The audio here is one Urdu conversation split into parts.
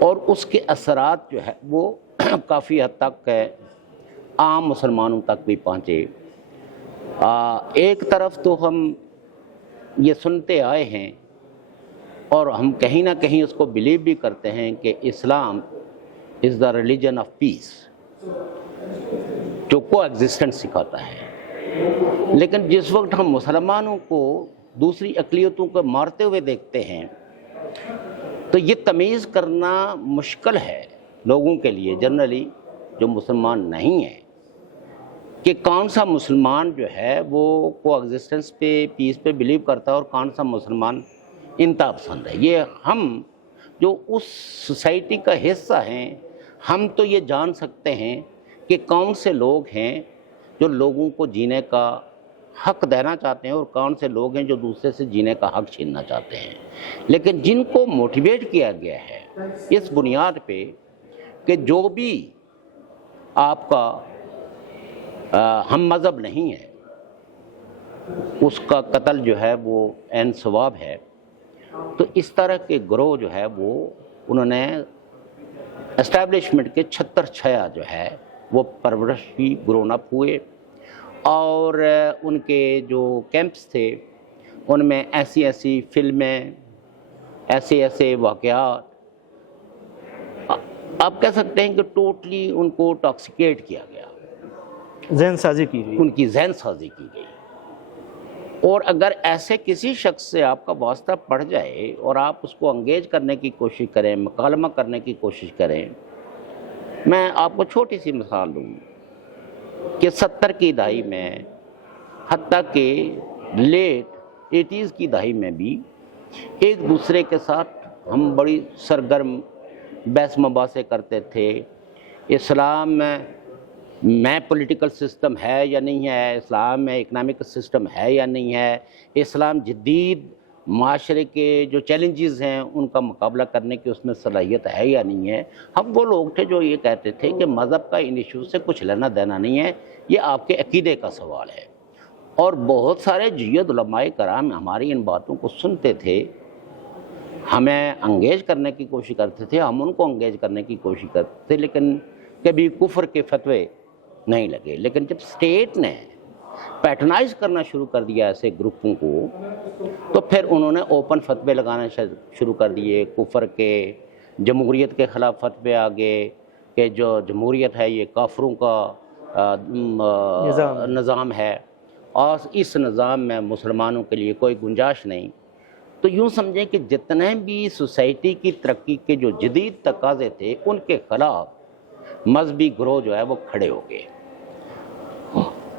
اور اس کے اثرات جو ہے وہ کافی حد تک عام مسلمانوں تک بھی پہنچے۔ ایک طرف تو ہم یہ سنتے آئے ہیں اور ہم کہیں نہ کہیں اس کو بلیو بھی کرتے ہیں کہ اسلام از دا ریلیجن آف پیس، جو کو ایگزسٹنس سکھاتا ہے، لیکن جس وقت ہم مسلمانوں کو دوسری اقلیتوں کو مارتے ہوئے دیکھتے ہیں تو یہ تمیز کرنا مشکل ہے لوگوں کے لیے جنرلی جو مسلمان نہیں ہیں، کہ کون سا مسلمان جو ہے وہ کو ایگزسٹنس پہ پیس پہ بلیو کرتا ہے اور کون سا مسلمان انتہا پسند ہے۔ یہ ہم جو اس سوسائٹی کا حصہ ہیں، ہم تو یہ جان سکتے ہیں کہ کون سے لوگ ہیں جو لوگوں کو جینے کا حق دینا چاہتے ہیں اور کون سے لوگ ہیں جو دوسرے سے جینے کا حق چھیننا چاہتے ہیں، لیکن جن کو موٹیویٹ کیا گیا ہے اس بنیاد پہ کہ جو بھی آپ کا ہم مذہب نہیں ہے اس کا قتل جو ہے وہ عین ثواب ہے، تو اس طرح کے گروہ جو ہے وہ انہوں نے اسٹیبلشمنٹ کے چھتر چھایا جو ہے وہ پرورشی گرون اپ ہوئے، اور ان کے جو کیمپس تھے ان میں ایسی ایسی فلمیں، ایسے ایسے واقعات، آپ کہہ سکتے ہیں کہ ٹوٹلی ان کو ٹاکسیکیٹ کیا گیا، ذہن سازی کی گئی، ان کی ذہن سازی کی گئی۔ اور اگر ایسے کسی شخص سے آپ کا واسطہ پڑ جائے اور آپ اس کو انگیج کرنے کی کوشش کریں، مکالمہ کرنے کی کوشش کریں، میں آپ کو چھوٹی سی مثال دوں کہ 70 کی دہائی میں، حتیٰ کہ لیٹ 80s کی دہائی میں بھی ایک دوسرے کے ساتھ ہم بڑی سرگرم بحث مباحثے کرتے تھے، اسلام میں پولیٹیکل سسٹم ہے یا نہیں ہے، اسلام میں اکنامک سسٹم ہے یا نہیں ہے، اسلام جدید معاشرے کے جو چیلنجز ہیں ان کا مقابلہ کرنے کی اس میں صلاحیت ہے یا نہیں ہے۔ ہم وہ لوگ تھے جو یہ کہتے تھے کہ مذہب کا ان ایشوز سے کچھ لینا دینا نہیں ہے، یہ آپ کے عقیدے کا سوال ہے، اور بہت سارے جید علماء کرام ہماری ان باتوں کو سنتے تھے، ہمیں انگیج کرنے کی کوشش کرتے تھے، ہم ان کو انگیج کرنے کی کوشش کرتے تھے، لیکن کبھی کفر کے فتوے نہیں لگے۔ لیکن جب اسٹیٹ نے پیٹرنائز کرنا شروع کر دیا ایسے گروپوں کو، تو پھر انہوں نے اوپن فتوے لگانا شروع کر دیے کفر کے، جمہوریت کے خلاف فتوے آگے کہ جو جمہوریت ہے یہ کافروں کا نظام ہے اور اس نظام میں مسلمانوں کے لیے کوئی گنجائش نہیں۔ تو یوں سمجھیں کہ جتنے بھی سوسائٹی کی ترقی کے جو جدید تقاضے تھے ان کے خلاف مذہبی گروہ جو ہے وہ کھڑے ہو گئے،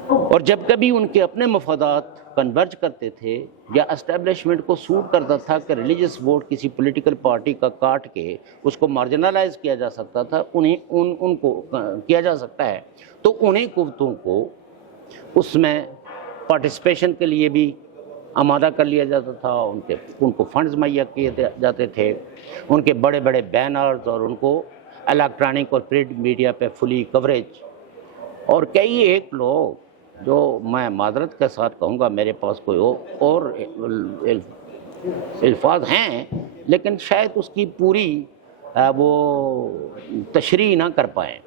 اور جب کبھی ان کے اپنے مفادات کنورج کرتے تھے یا اسٹیبلشمنٹ کو سوٹ کرتا تھا کہ ریلیجس ووٹ کسی پولیٹیکل پارٹی کا کاٹ کے اس کو مارجنلائز کیا جا سکتا تھا، ان کو کیا جا سکتا ہے، تو انہیں قوتوں کو اس میں پارٹیسپیشن کے لیے بھی آمادہ کر لیا جاتا تھا، ان کو فنڈز مہیا کیے جاتے تھے، ان کے بڑے بڑے بینرز اور ان کو الیکٹرانک اور پرنٹ میڈیا پہ فلی کوریج، اور کئی ایک لوگ جو میں معذرت کے ساتھ کہوں گا، میرے پاس کوئی اور الفاظ ہیں لیکن شاید اس کی پوری وہ تشریح نہ کر پائیں،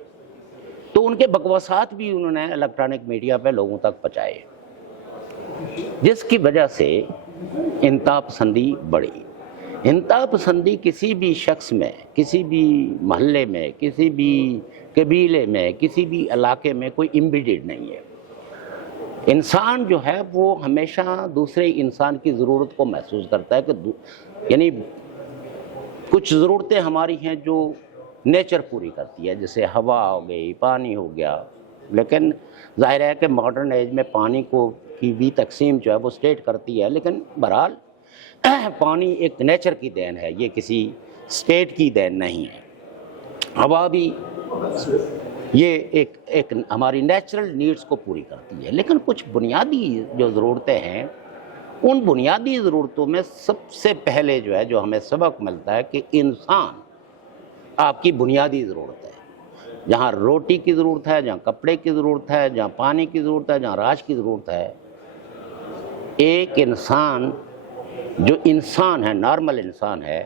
تو ان کے بکواسات بھی انہوں نے الیکٹرانک میڈیا پہ لوگوں تک پہنچائے، جس کی وجہ سے انتہا پسندی بڑھی۔ انتہا پسندی کسی بھی شخص میں، کسی بھی محلے میں، کسی بھی قبیلے میں، کسی بھی علاقے میں کوئی امبیڈڈ نہیں ہے۔ انسان جو ہے وہ ہمیشہ دوسرے انسان کی ضرورت کو محسوس کرتا ہے، کہ یعنی کچھ ضرورتیں ہماری ہیں جو نیچر پوری کرتی ہے، جیسے ہوا ہو گئی، پانی ہو گیا، لیکن ظاہر ہے کہ ماڈرن ایج میں پانی کی بھی تقسیم جو ہے وہ اسٹیٹ کرتی ہے، لیکن بہرحال پانی ایک نیچر کی دین ہے، یہ کسی اسٹیٹ کی دین نہیں ہے۔ ہوا بھی یہ ایک ہماری نیچرل نیڈز کو پوری کرتی ہے، لیکن کچھ بنیادی جو ضرورتیں ہیں، ان بنیادی ضرورتوں میں سب سے پہلے جو ہے جو ہمیں سبق ملتا ہے کہ انسان آپ کی بنیادی ضرورت ہے۔ جہاں روٹی کی ضرورت ہے، جہاں کپڑے کی ضرورت ہے، جہاں پانی کی ضرورت ہے، جہاں رہائش کی ضرورت ہے، ایک انسان جو انسان ہے، نارمل انسان ہے،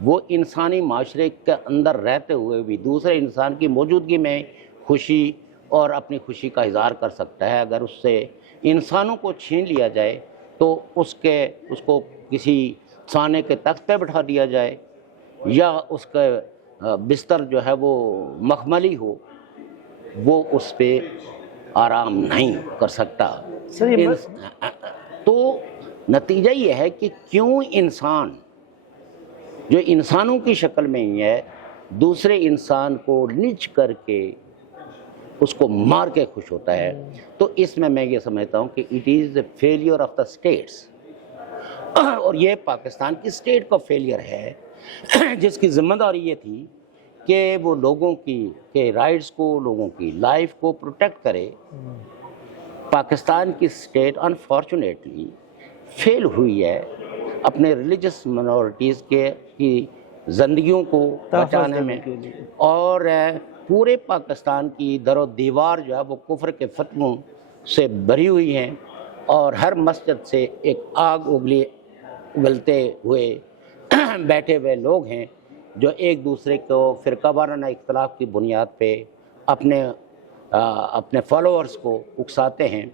وہ انسانی معاشرے کے اندر رہتے ہوئے بھی دوسرے انسان کی موجودگی میں خوشی اور اپنی خوشی کا اظہار کر سکتا ہے۔ اگر اس سے انسانوں کو چھین لیا جائے تو اس کو کسی سانے کے تخت پہ بٹھا دیا جائے یا اس کا بستر جو ہے وہ مخملی ہو، وہ اس پہ آرام نہیں کر سکتا۔ سر یہ تو نتیجہ یہ ہے کہ کیوں انسان جو انسانوں کی شکل میں ہی ہے دوسرے انسان کو نچ کر کے اس کو مار کے خوش ہوتا ہے، تو اس میں یہ سمجھتا ہوں کہ it is a failure of the states, اور یہ پاکستان کی اسٹیٹ کا فیلئر ہے جس کی ذمہ داری یہ تھی کہ وہ لوگوں کے رائٹس کو، لوگوں کی لائف کو پروٹیکٹ کرے۔ پاکستان کی اسٹیٹ انفارچونیٹلی فیل ہوئی ہے اپنے ریلیجس منورٹیز کی زندگیوں کو بچانے میں، اور پورے پاکستان کی در و دیوار جو ہے وہ کفر کے فتووں سے بھری ہوئی ہیں، اور ہر مسجد سے ایک آگ اگلتے ہوئے بیٹھے ہوئے لوگ ہیں جو ایک دوسرے کو فرقہ وارانہ اختلاف کی بنیاد پہ اپنے فالوورز کو اکساتے ہیں،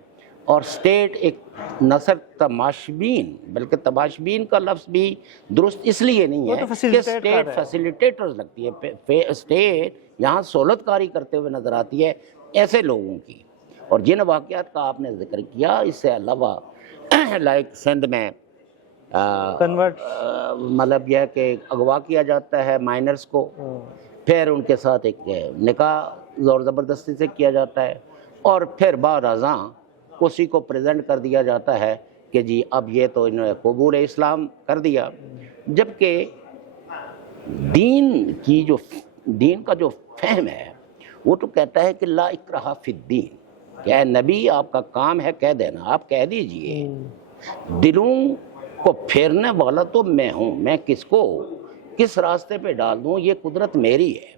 اور اسٹیٹ ایک نہ صرف تماشبین بلکہ تماشبین کا لفظ بھی درست اس لیے نہیں ہے کہ اسٹیٹ فیسیلیٹیٹرز لگتی ہے، اسٹیٹ یہاں سہولت کاری کرتے ہوئے نظر آتی ہے ایسے لوگوں کی۔ اور جن واقعات کا آپ نے ذکر کیا اس سے علاوہ لائک سندھ میں مطلب یہ کہ اغوا کیا جاتا ہے مائنرز کو، پھر ان کے ساتھ ایک نکاح زور زبردستی سے کیا جاتا ہے، اور پھر بعد ازاں اسی کو پریزنٹ کر دیا جاتا ہے کہ جی اب یہ تو انہوں نے قبول اسلام کر دیا، جبکہ دین کا جو فہم ہے وہ تو کہتا ہے کہ لا اکراہ فی الدین، کہ اے نبی آپ کا کام ہے کہہ دینا، آپ کہہ دیجئے، دلوں کو پھیرنے والا تو میں ہوں، میں کس راستے پہ ڈال دوں یہ قدرت میری ہے،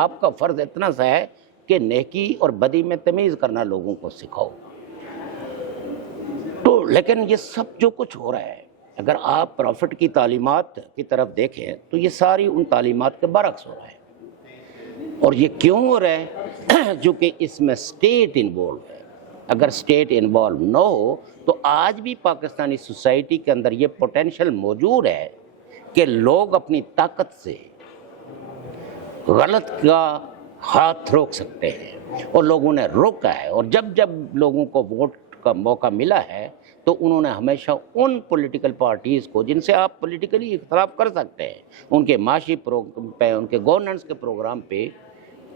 آپ کا فرض اتنا سا ہے کہ نیکی اور بدی میں تمیز کرنا لوگوں کو سکھاؤ۔ تو لیکن یہ سب جو کچھ ہو رہا ہے اگر آپ پروفٹ کی تعلیمات کی طرف دیکھیں تو یہ ساری ان تعلیمات کے برعکس ہو رہا ہے، اور یہ کیوں ہو رہا ہے؟ چونکہ اس میں اسٹیٹ انوالو ہے۔ اگر اسٹیٹ انوالو نہ ہو تو آج بھی پاکستانی سوسائٹی کے اندر یہ پوٹینشل موجود ہے کہ لوگ اپنی طاقت سے غلط کا ہاتھ روک سکتے ہیں، اور لوگوں نے روکا ہے، اور جب لوگوں کو ووٹ کا موقع ملا ہے تو انہوں نے ہمیشہ ان پولیٹیکل پارٹیز کو جن سے آپ پولیٹیکلی اختلاف کر سکتے ہیں ان کے معاشی پروگرام پہ، ان کے گورننس کے پروگرام پہ،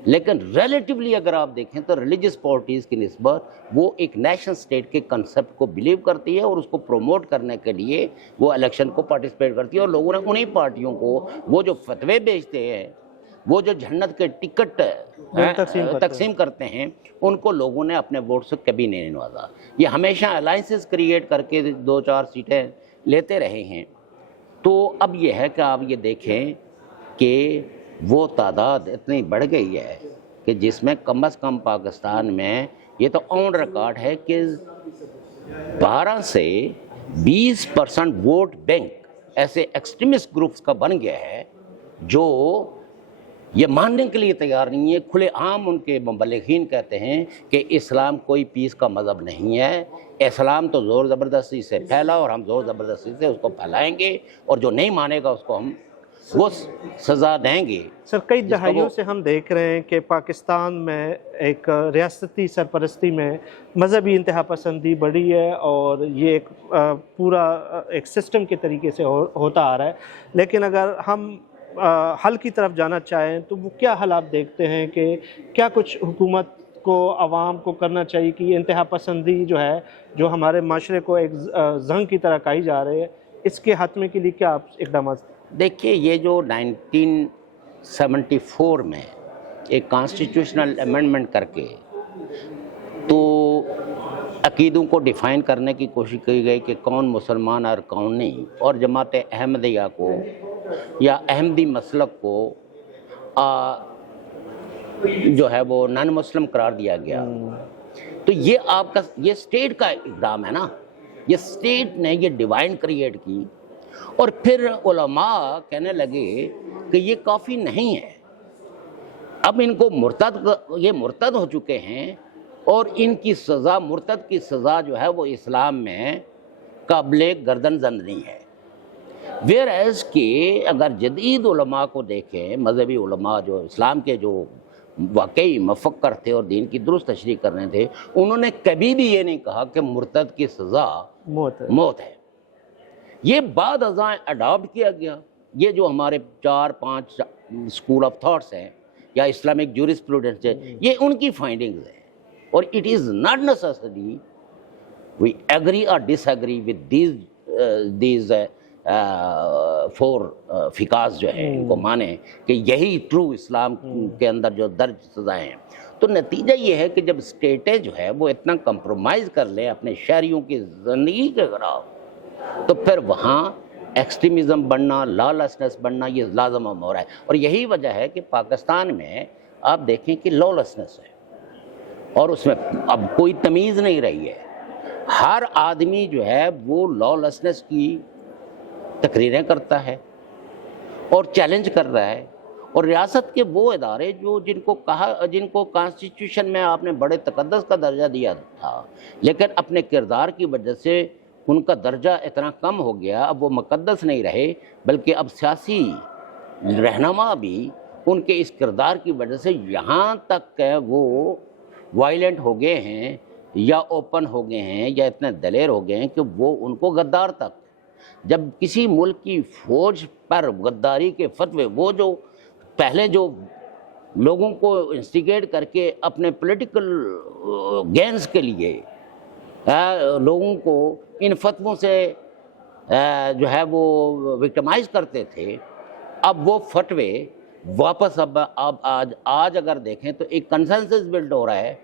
لیکن ریلیٹیولی اگر آپ دیکھیں تو ریلیجس پارٹیز کی نسبت وہ ایک نیشنل اسٹیٹ کے کنسیپٹ کو بلیو کرتی ہے، اور اس کو پروموٹ کرنے کے لیے وہ الیکشن کو پارٹیسپیٹ کرتی ہے، اور لوگوں نے انہی پارٹیوں کو وہ جو فتوے بیچتے ہیں، وہ جو جنت کے ٹکٹ تقسیم کرتے ہیں، ان کو لوگوں نے اپنے ووٹ سے کبھی نہیں نوازا۔ یہ ہمیشہ الائنسز کریٹ کر کے 2-4 سیٹیں لیتے رہے ہیں۔ تو اب یہ ہے کہ آپ یہ دیکھیں کہ وہ تعداد اتنی بڑھ گئی ہے کہ جس میں کم از کم پاکستان میں یہ تو آن ریکارڈ ہے کہ 12 سے 20% ووٹ بینک ایسے ایکسٹریمسٹ گروپس کا بن گیا ہے جو یہ ماننے کے لیے تیار نہیں ہے۔ کھلے عام ان کے مبلغین کہتے ہیں کہ اسلام کوئی پیس کا مذہب نہیں ہے، اسلام تو زور زبردستی سے پھیلا اور ہم زور زبردستی سے اس کو پھیلائیں گے، اور جو نہیں مانے گا اس کو ہم وہ سزا دیں گے۔ سر کئی دہائیوں سے ہم دیکھ رہے ہیں کہ پاکستان میں ایک ریاستی سرپرستی میں مذہبی انتہا پسندی بڑھی ہے، اور یہ ایک پورا ایک سسٹم کے طریقے سے ہوتا آ رہا ہے، لیکن اگر ہم حل کی طرف جانا چاہیں تو وہ کیا حل آپ دیکھتے ہیں کہ کیا کچھ حکومت کو، عوام کو کرنا چاہیے کہ یہ انتہا پسندی جو ہے جو ہمارے معاشرے کو ایک زنگ کی طرح کہی جا رہی ہے، اس کے خاتمے کے لیے کیا آپ اقدامات؟ دیکھیے یہ جو 1974 میں ایک کانسٹیٹیوشنل امینڈمنٹ کر کے تو عقیدوں کو ڈیفائن کرنے کی کوشش کی گئی کہ کون مسلمان اور کون نہیں، اور جماعت احمدیہ کو یا احمدی مسلک کو جو ہے وہ نان مسلم قرار دیا گیا۔ تو یہ آپ کا یہ اسٹیٹ کا اقدام ہے نا، یہ اسٹیٹ نے یہ ڈیوائن کریٹ کی، اور پھر علماء کہنے لگے کہ یہ کافی نہیں ہے، اب ان کو یہ مرتد ہو چکے ہیں اور ان کی سزا، مرتد کی سزا جو ہے وہ اسلام میں قابل گردن زن نہیں ہے۔ ویئر ایز کہ اگر جدید علماء کو دیکھیں، مذہبی علماء جو اسلام کے جو واقعی مفکر تھے اور دین کی درست تشریح کر رہے تھے، انہوں نے کبھی بھی یہ نہیں کہا کہ مرتد کی سزا موت ہے۔ یہ بعد ازاں اڈاپٹ کیا گیا۔ یہ جو ہمارے 4-5 اسکول آف تھاٹس ہیں یا اسلامک جورسپروڈنس ہے، یہ ان کی فائنڈنگز ہیں، اور it is not necessary we agree اور ڈس ایگری ود دیز 4 فقاز جو ہیں، ان کو مانیں کہ یہی ٹرو اسلام کے اندر جو درج سزائیں ہیں۔ تو نتیجہ یہ ہے کہ جب اسٹیٹیں جو ہے وہ اتنا کمپرومائز کر لیں اپنے شہریوں کی زندگی کے خلاف، تو پھر وہاں ایکسٹریمزم بڑھنا، لا لیسنس بڑھنا یہ لازم ہو رہا ہے۔ اور یہی وجہ ہے کہ پاکستان میں آپ دیکھیں کہ لا لیسنس ہے، اور اس میں اب کوئی تمیز نہیں رہی ہے۔ ہر آدمی جو ہے وہ لا لیسنس کی تقریریں کرتا ہے اور چیلنج کر رہا ہے، اور ریاست کے وہ ادارے جن کو کانسٹیٹیوشن میں آپ نے بڑے تقدس کا درجہ دیا تھا، لیکن اپنے کردار کی وجہ سے ان کا درجہ اتنا کم ہو گیا، اب وہ مقدس نہیں رہے، بلکہ اب سیاسی رہنما بھی ان کے اس کردار کی وجہ سے یہاں تک کہ وہ وائلنٹ ہو گئے ہیں یا اوپن ہو گئے ہیں یا اتنے دلیر ہو گئے ہیں کہ وہ ان کو غدار تک، جب کسی ملک کی فوج پر غداری کے فتوے، وہ جو پہلے جو لوگوں کو انسٹیگیٹ کر کے اپنے پولیٹیکل گینز کے لیے لوگوں کو ان فتووں سے جو ہے وہ وکٹمائز کرتے تھے، اب وہ فتوے واپس اب آج اگر دیکھیں تو ایک کنسنسس بلڈ ہو رہا ہے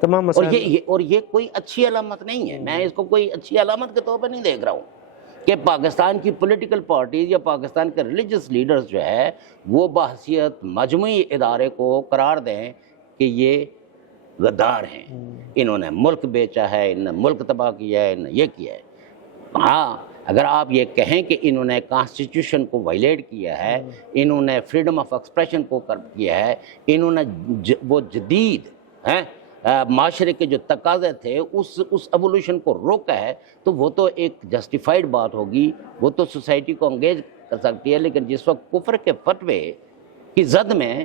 تمام مسائل، اور یہ کوئی اچھی علامت نہیں ہے۔ میں اس کو کوئی اچھی علامت کے طور پہ نہیں دیکھ رہا ہوں کہ پاکستان کی پولیٹیکل پارٹیز یا پاکستان کے ریلیجس لیڈرز جو ہے وہ بحیثیت مجموعی ادارے کو قرار دیں کہ یہ غدار ہیں، انہوں نے ملک بیچا ہے، انہوں نے ملک تباہ کیا ہے، انہوں نے یہ کیا ہے۔ ہاں، اگر آپ یہ کہیں کہ انہوں نے کانسٹیٹیوشن کو وائلیٹ کیا ہے، انہوں نے فریڈم آف ایکسپریشن کو کیا ہے، انہوں نے وہ جدید معاشرے کے جو تقاضے تھے اس ایوولوشن کو روکا ہے، تو وہ تو ایک جسٹیفائڈ بات ہوگی، وہ تو سوسائٹی کو انگیج کر سکتی ہے۔ لیکن جس وقت کفر کے فتوے کی زد میں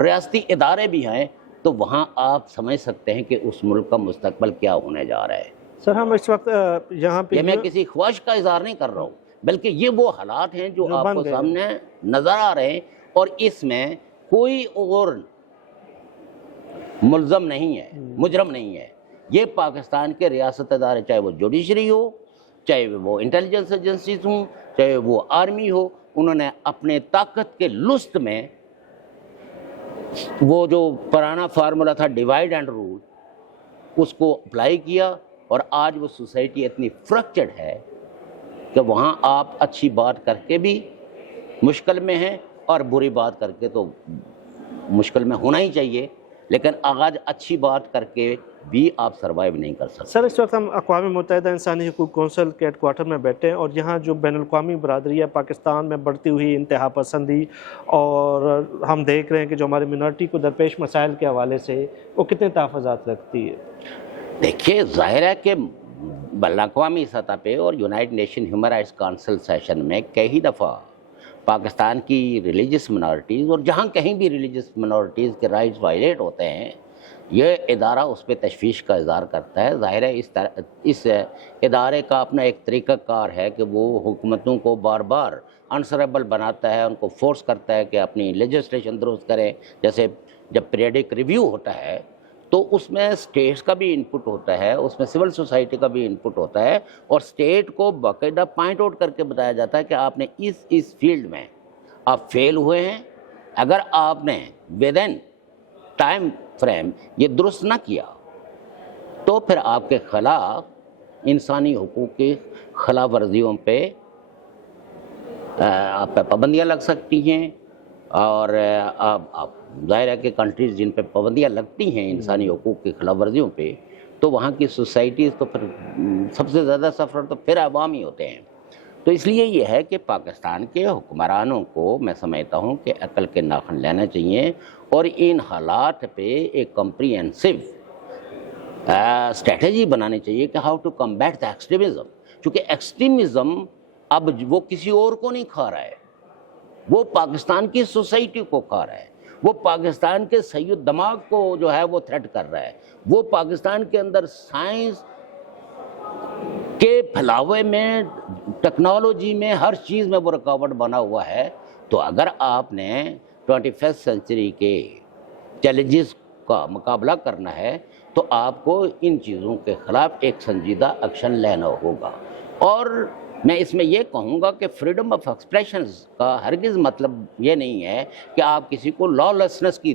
ریاستی ادارے بھی ہیں، تو وہاں آپ سمجھ سکتے ہیں کہ اس ملک کا مستقبل کیا ہونے جا رہا ہے۔ سر ہم اس وقت یہاں پہ یہ میں کسی خواہش کا اظہار نہیں کر رہا ہوں، بلکہ یہ وہ حالات ہیں جو آپ کو سامنے نظر آ رہے ہیں، اور اس میں کوئی اور ملزم نہیں ہے، مجرم نہیں ہے۔ یہ پاکستان کے ریاست ادارے، چاہے وہ جوڈیشری ہو، چاہے وہ انٹیلیجنس ایجنسیز ہوں، چاہے وہ آرمی ہو، انہوں نے اپنے طاقت کے لست میں وہ جو پرانا فارمولا تھا ڈیوائڈ اینڈ رول، اس کو اپلائی کیا، اور آج وہ سوسائٹی اتنی فریکچرڈ ہے کہ وہاں آپ اچھی بات کر کے بھی مشکل میں ہیں، اور بری بات کر کے تو مشکل میں ہونا ہی چاہیے، لیکن آج اچھی بات کر کے بھی آپ سروائیو نہیں کر سکتے۔ سر اس وقت ہم اقوام متحدہ انسانی حقوق کونسل کے ہیڈ کوارٹر میں بیٹھے ہیں، اور یہاں جو بین الاقوامی برادری ہے پاکستان میں بڑھتی ہوئی انتہا پسندی، اور ہم دیکھ رہے ہیں کہ جو ہماری منارٹی کو درپیش مسائل کے حوالے سے وہ کتنے تحفظات رکھتی ہے۔ دیکھیے، ظاہر ہے کہ بین الاقوامی سطح پہ اور United nation human rights council session میں کئی دفعہ پاکستان کی ریلیجس منارٹیز، اور جہاں کہیں بھی ریلیجس منارٹیز کے رائٹس وائلیٹ ہوتے ہیں، یہ ادارہ اس پہ تشویش کا اظہار کرتا ہے۔ ظاہر ہے اس ادارے کا اپنا ایک طریقہ کار ہے کہ وہ حکومتوں کو بار بار انسریبل بناتا ہے، ان کو فورس کرتا ہے کہ اپنی لیجسلیشن درست کریں۔ جیسے جب پیریڈک ریویو ہوتا ہے تو اس میں اسٹیٹس کا بھی انپٹ ہوتا ہے، اس میں سول سوسائٹی کا بھی انپٹ ہوتا ہے، اور اسٹیٹ کو باقاعدہ پوائنٹ آؤٹ کر کے بتایا جاتا ہے کہ آپ نے اس فیلڈ میں آپ فیل ہوئے ہیں۔ اگر آپ نے ود ان ٹائم فریم یہ درست نہ کیا تو پھر آپ کے خلاف انسانی حقوق کی خلاف ورزیوں پہ آپ پہ پابندیاں لگ سکتی ہیں، اور آپ ظاہر ہے کہ کنٹریز جن پہ پابندیاں لگتی ہیں انسانی حقوق کی خلاف ورزیوں پہ، تو وہاں کی سوسائٹیز تو پھر سب سے زیادہ سفر تو پھر عوام ہی ہوتے ہیں۔ تو اس لیے یہ ہے کہ پاکستان کے حکمرانوں کو میں سمجھتا ہوں کہ عقل کے ناخن لینا چاہیے اور ان حالات پہ ایک کمپریہنسو اسٹریٹجی بنانی چاہیے کہ how to combat the extremism. چونکہ ایکسٹریمزم اب وہ کسی اور کو نہیں کھا رہا ہے، وہ پاکستان کی سوسائٹی کو کھا رہا ہے، وہ پاکستان کے سید دماغ کو جو ہے وہ تھریٹ کر رہا ہے، وہ پاکستان کے اندر سائنس کے پھیلاوے میں، ٹیکنالوجی میں، ہر چیز میں وہ رکاوٹ بنا ہوا ہے. تو اگر آپ نے 21 سینچری کے چیلنجز کا مقابلہ کرنا ہے تو آپ کو ان چیزوں کے خلاف ایک سنجیدہ ایکشن لینا ہوگا. اور میں اس میں یہ کہوں گا کہ فریڈم آف ایکسپریشنز کا ہرگز مطلب یہ نہیں ہے کہ آپ کسی کو لا لیسنس کی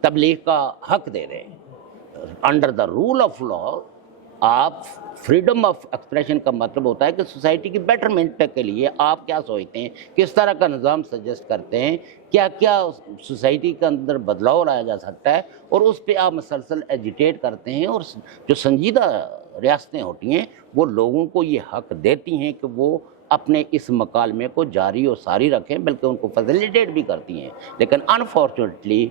تبلیغ کا حق دے رہے ہیں. Under the rule of law آپ فریڈم آف ایکسپریشن کا مطلب ہوتا ہے کہ سوسائٹی کی بیٹرمنٹ کے لیے آپ کیا سوچتے ہیں، کس طرح کا نظام سجیسٹ کرتے ہیں، کیا کیا سوسائٹی کے اندر بدلاؤ لایا جا سکتا ہے، اور اس پہ آپ مسلسل ایجیٹیٹ کرتے ہیں. اور جو سنجیدہ ریاستیں ہوتی ہیں وہ لوگوں کو یہ حق دیتی ہیں کہ وہ اپنے اس مکالمے کو جاری و ساری رکھیں، بلکہ ان کو فیسیلیٹیٹ بھی کرتی ہیں. لیکن انفارچونیٹلی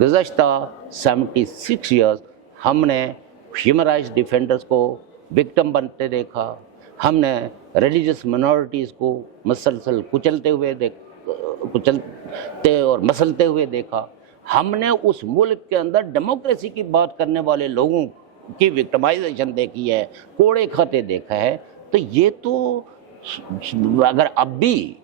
گزشتہ 76 ایئرز ہم نے ہیومن رائٹس ڈیفینڈرز کو وکٹم بنتے دیکھا، ہم نے ریلیجس منورٹیز کو مسلسل کچلتے اور مسلتے ہوئے دیکھا. ہم نے اس ملک کے اندر ڈیموکریسی کی بات کرنے والے لوگوں کی وکٹمائزیشن دیکھی ہے، کوڑے کھاتے دیکھا ہے. تو یہ تو اگر اب بھی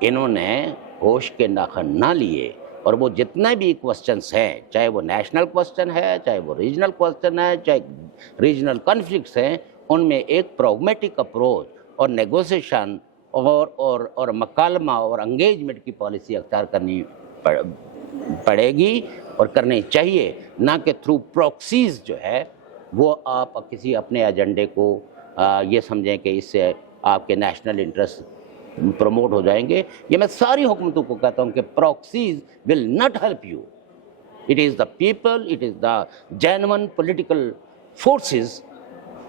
انہوں نے ہوش کے ناخن نہ لیے اور وہ جتنے بھی کوسچنس ہیں، چاہے وہ نیشنل کوسچن ہے، چاہے وہ ریجنل کوسچن ہے، چاہے ریجنل کنفلکٹس ہیں، ان میں ایک پراگمیٹک اپروچ اور نیگوسیشن اور مکالمہ اور انگیجمنٹ کی پالیسی اختیار کرنی پڑے گی اور کرنی چاہیے، نہ کہ تھرو پروکسیز جو ہے وہ آپ کسی اپنے ایجنڈے کو یہ سمجھیں کہ اس سے آپ کے نیشنل انٹرسٹ پروموٹ ہو جائیں گے. یہ میں ساری حکومتوں کو کہتا ہوں کہ proxies will not help you. It is the people, it is the genuine political forces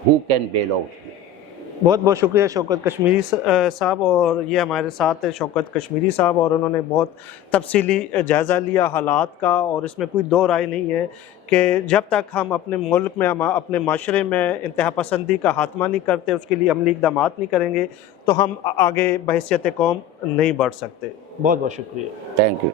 who can bail out. بہت بہت شکریہ شوکت کشمیری صاحب. اور یہ ہمارے ساتھ شوکت کشمیری صاحب، اور انہوں نے بہت تفصیلی جائزہ لیا حالات کا. اور اس میں کوئی دو رائے نہیں ہے کہ جب تک ہم اپنے ملک میں، اپنے معاشرے میں انتہا پسندی کا خاتمہ نہیں کرتے، اس کے لیے عملی اقدامات نہیں کریں گے، تو ہم آگے بحیثیت قوم نہیں بڑھ سکتے. بہت بہت شکریہ. Thank you.